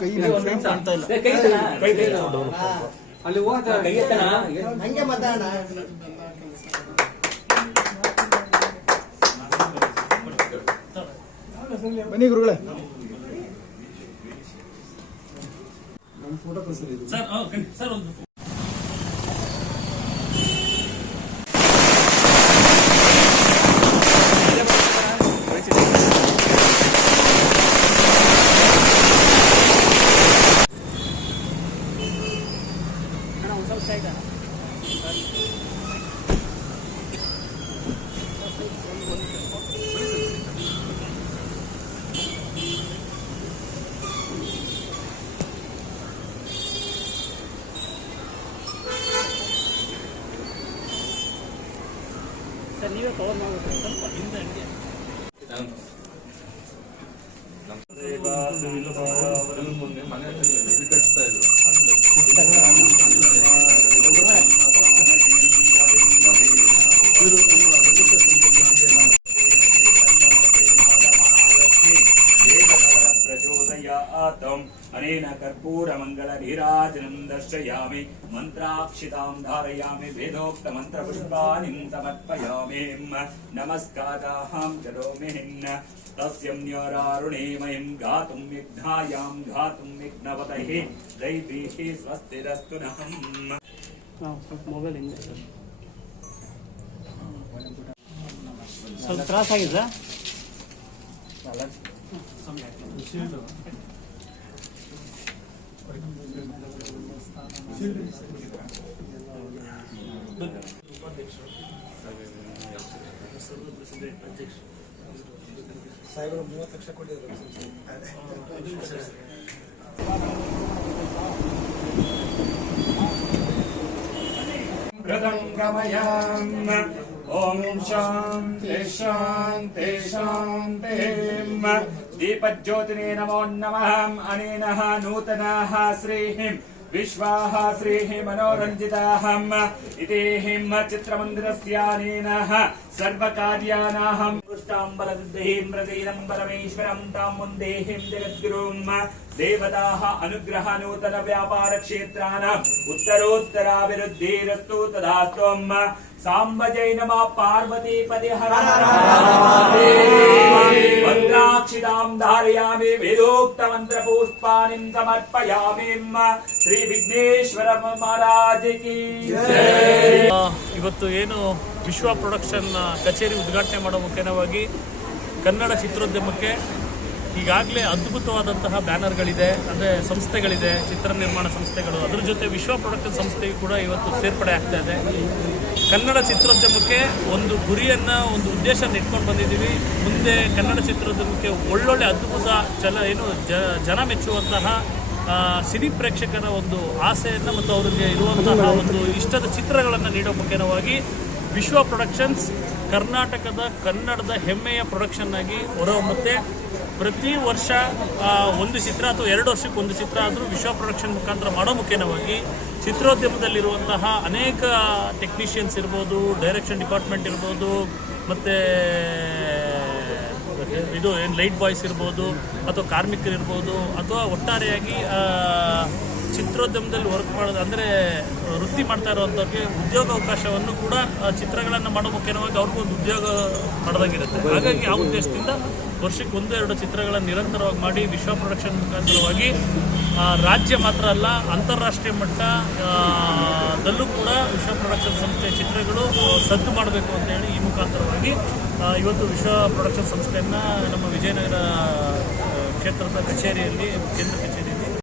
ಕೈ ಕಾಣ್ತಾ ಇಲ್ಲ. ಅಲ್ಲಿ ಹಂಗೆ ಮಾತಾಡೋಣ. ಬನ್ನಿ ಗುರುಗಳೇ. ಫೋಟೋ ಕಳಿಸಿರಿ ಸರ್ ಒಂದು ಸರ್ ನೀವೇ ಕವರ್ ಮಾಡಬೇಕು ಸ್ವಲ್ಪ ಹಿಂದೆ ಹಂಗೆ अनेन कर्पूर मंगल नीराजनं दर्शयामि मंत्राक्षितां धारयामि वेदोक्त मंत्र पुष्पाणि समर्पयामि नमस्काराहं करोमि तस्यम्न्यरारुणे मयं गातुं विघ्नायां गातुं विघ्नवतैः दैवीः स्वस्तिरस्तु नः मोबाइल इंगे ಸ್ವಲ್ಪ ತ್ರಾಸ ಆಗಿದೆ ಸಾಹೇಬರು 30 ಲಕ್ಷ ಕೊಟ್ಟಿದ್ರು. ओम शांति शांति शांति दीपज्योतिने नमो नमः अनेन नूतनाः श्रीः विश्वाः श्रीः मनोरञ्जिताहम् इति चित्रमन्दिरस्यानेन सर्वकार्यानाहं पुष्टाम्बलसिद्धिं प्रतीनं परमेश्वरं तां वन्देहिं जगद्गुरुं देवताः अनुग्रह नूतन व्यापार क्षेत्राणाम् उत्तरोत्तराभिवृद्धिरस्तु तदास्तु सांब जय नमः पार्वती पति हर मंत्राक्षितां धारयामि वेदोक्त मंत्र पुष्पाणि समर्पयामि श्री विघ्नेश्वर महाराज की जय। ಇವತ್ತು ಏನು ವಿಶ್ವ ಪ್ರೊಡಕ್ಷನ್ ಕಚೇರಿ ಉದ್ಘಾಟನೆ ಮಾಡೋ ಮುಖೇನವಾಗಿ ಕನ್ನಡ ಚಿತ್ರೋದ್ಯಮಕ್ಕೆ ಈಗಾಗಲೇ ಅದ್ಭುತವಾದಂತಹ ಬ್ಯಾನರ್ಗಳಿದೆ, ಅಂದರೆ ಸಂಸ್ಥೆಗಳಿದೆ, ಚಿತ್ರ ನಿರ್ಮಾಣ ಸಂಸ್ಥೆಗಳು. ಅದರ ಜೊತೆ ವಿಶ್ವ ಪ್ರೊಡಕ್ಷನ್ ಸಂಸ್ಥೆಗೂ ಕೂಡ ಇವತ್ತು ಸೇರ್ಪಡೆ ಆಗ್ತಾ ಇದೆ. ಕನ್ನಡ ಚಿತ್ರೋದ್ಯಮಕ್ಕೆ ಒಂದು ಗುರಿಯನ್ನು, ಒಂದು ಉದ್ದೇಶ ಇಟ್ಕೊಂಡು ಬಂದಿದ್ದೀವಿ. ಮುಂದೆ ಕನ್ನಡ ಚಿತ್ರೋದ್ಯಮಕ್ಕೆ ಒಳ್ಳೊಳ್ಳೆ ಅದ್ಭುತ ಜನ ಮೆಚ್ಚುವಂತಹ ಸಿನಿ ಪ್ರೇಕ್ಷಕರ ಒಂದು ಆಸೆಯನ್ನು ಮತ್ತು ಅವರಿಗೆ ಇರುವಂತಹ ಒಂದು ಇಷ್ಟದ ಚಿತ್ರಗಳನ್ನು ನೀಡೋ ಮುಖೇನವಾಗಿ ವಿಶ್ವ ಪ್ರೊಡಕ್ಷನ್ಸ್ ಕರ್ನಾಟಕದ ಕನ್ನಡದ ಹೆಮ್ಮೆಯ ಪ್ರೊಡಕ್ಷನ್ ಆಗಿ ಹೊರಹೊಮ್ಮುತ್ತೆ. ಪ್ರತಿ ವರ್ಷ ಒಂದು ಚಿತ್ರ ಅಥವಾ 2 ವರ್ಷಕ್ಕೆ ಒಂದು ಚಿತ್ರ ಆದರೂ ವಿಶ್ವ ಪ್ರೊಡಕ್ಷನ್ ಮುಖಾಂತರ ಮಾಡೋ ಮುಖೇನವಾಗಿ ಚಿತ್ರೋದ್ಯಮದಲ್ಲಿರುವಂತಹ ಅನೇಕ ಟೆಕ್ನಿಷಿಯನ್ಸ್ ಇರ್ಬೋದು, ಡೈರೆಕ್ಷನ್ ಡಿಪಾರ್ಟ್ಮೆಂಟ್ ಇರ್ಬೋದು, ಮತ್ತು ಇದು ಏನು ಲೈಟ್ ಬಾಯ್ಸ್ ಇರ್ಬೋದು, ಅಥವಾ ಕಾರ್ಮಿಕರಿರ್ಬೋದು, ಅಥವಾ ಒಟ್ಟಾರೆಯಾಗಿ ಚಿತ್ರೋದ್ಯಮದಲ್ಲಿ ವರ್ಕ್ ಮಾಡೋದು ಅಂದರೆ ವೃತ್ತಿ ಮಾಡ್ತಾ ಇರೋವಂಥವ್ರಿಗೆ ಉದ್ಯೋಗಾವಕಾಶವನ್ನು ಕೂಡ ಚಿತ್ರಗಳನ್ನು ಮಾಡೋ ಮುಖೇನವಾಗಿ ಅವ್ರಿಗೂ ಒಂದು ಉದ್ಯೋಗ ಪಡೆದಂಗಿರುತ್ತೆ. ಹಾಗಾಗಿ ಆ ಉದ್ದೇಶದಿಂದ ವರ್ಷಕ್ಕೆ 1-2 ಚಿತ್ರಗಳನ್ನು ನಿರಂತರವಾಗಿ ಮಾಡಿ ವಿಶ್ವ ಪ್ರೊಡಕ್ಷನ್ ಮುಖಾಂತರವಾಗಿ ರಾಜ್ಯ ಮಾತ್ರ ಅಲ್ಲ, ಅಂತಾರಾಷ್ಟ್ರೀಯ ಮಟ್ಟದಲ್ಲೂ ಕೂಡ ವಿಶ್ವ ಪ್ರೊಡಕ್ಷನ್ ಸಂಸ್ಥೆಯ ಚಿತ್ರಗಳು ಸದ್ದು ಮಾಡಬೇಕು ಅಂತ ಹೇಳಿ ಈ ಮುಖಾಂತರವಾಗಿ ಇವತ್ತು ವಿಶ್ವ ಪ್ರೊಡಕ್ಷನ್ ಸಂಸ್ಥೆಯನ್ನು ನಮ್ಮ ವಿಜಯನಗರ ಕ್ಷೇತ್ರದ ಕಚೇರಿಯಲ್ಲಿ, ಕೇಂದ್ರ ಕಚೇರಿ